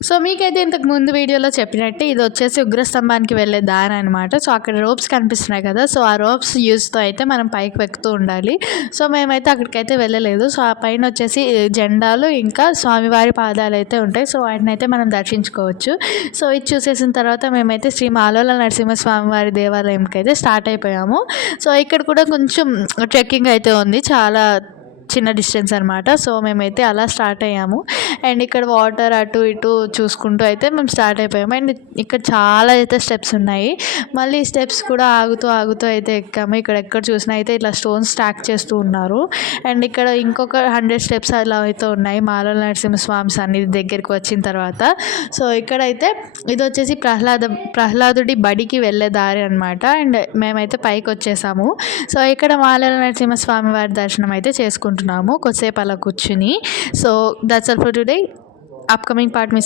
So మీకైతే ఇంతకు ముందు వీడియోలో చెప్పినట్టు ఇది వచ్చేసి ఉగ్రస్తంభానికి వెళ్ళే దారి అనమాట సో అక్కడ రోప్స్ కనిపిస్తున్నాయి కదా సో ఆ రోప్స్ యూజ్తో అయితే మనం పైకి వెక్కుతూ ఉండాలి. సో మేమైతే అక్కడికైతే వెళ్ళలేదు. సో ఆ పైన వచ్చేసి జెండాలు ఇంకా స్వామివారి పాదాలు అయితే ఉంటాయి. సో వాటిని అయితే మనం దర్శించుకోవచ్చు. సో ఇది చూసేసిన తర్వాత మేమైతే శ్రీ మాలోల నరసింహస్వామివారి దేవాలయంకి అయితే స్టార్ట్ అయిపోయాము. సో ఇక్కడ కూడా కొంచెం ట్రెక్కింగ్ అయితే ఉంది. చాలా చిన్న డిస్టెన్స్ అనమాట సో మేమైతే అలా స్టార్ట్ అయ్యాము. అండ్ ఇక్కడ వాటర్ అటు ఇటు చూసుకుంటూ అయితే మేము స్టార్ట్ అయిపోయాము. అండ్ ఇక్కడ చాలా అయితే స్టెప్స్ ఉన్నాయి. మళ్ళీ స్టెప్స్ కూడా ఆగుతూ ఆగుతూ అయితే ఎక్కాము. ఇక్కడ ఎక్కడ చూసినా అయితే ఇట్లా స్టోన్స్ స్టాక్ చేస్తూ ఉన్నారు. అండ్ ఇక్కడ ఇంకొక హండ్రెడ్ స్టెప్స్ అలా అయితే ఉన్నాయి. మాలో నరసింహస్వామి సన్నిధి దగ్గరికి వచ్చిన తర్వాత. సో ఇక్కడైతే ఇది వచ్చేసి ప్రహ్లాద ప్రహ్లాదుడి బడికి వెళ్ళే దారి అనమాట అండ్ మేమైతే పైకి వచ్చేసాము. సో ఇక్కడ మాలల నరసింహస్వామి వారి దర్శనం అయితే అనుకుంటున్నాము కొద్దిసేపు అలా కూర్చుని. So that's all for today upcoming part miss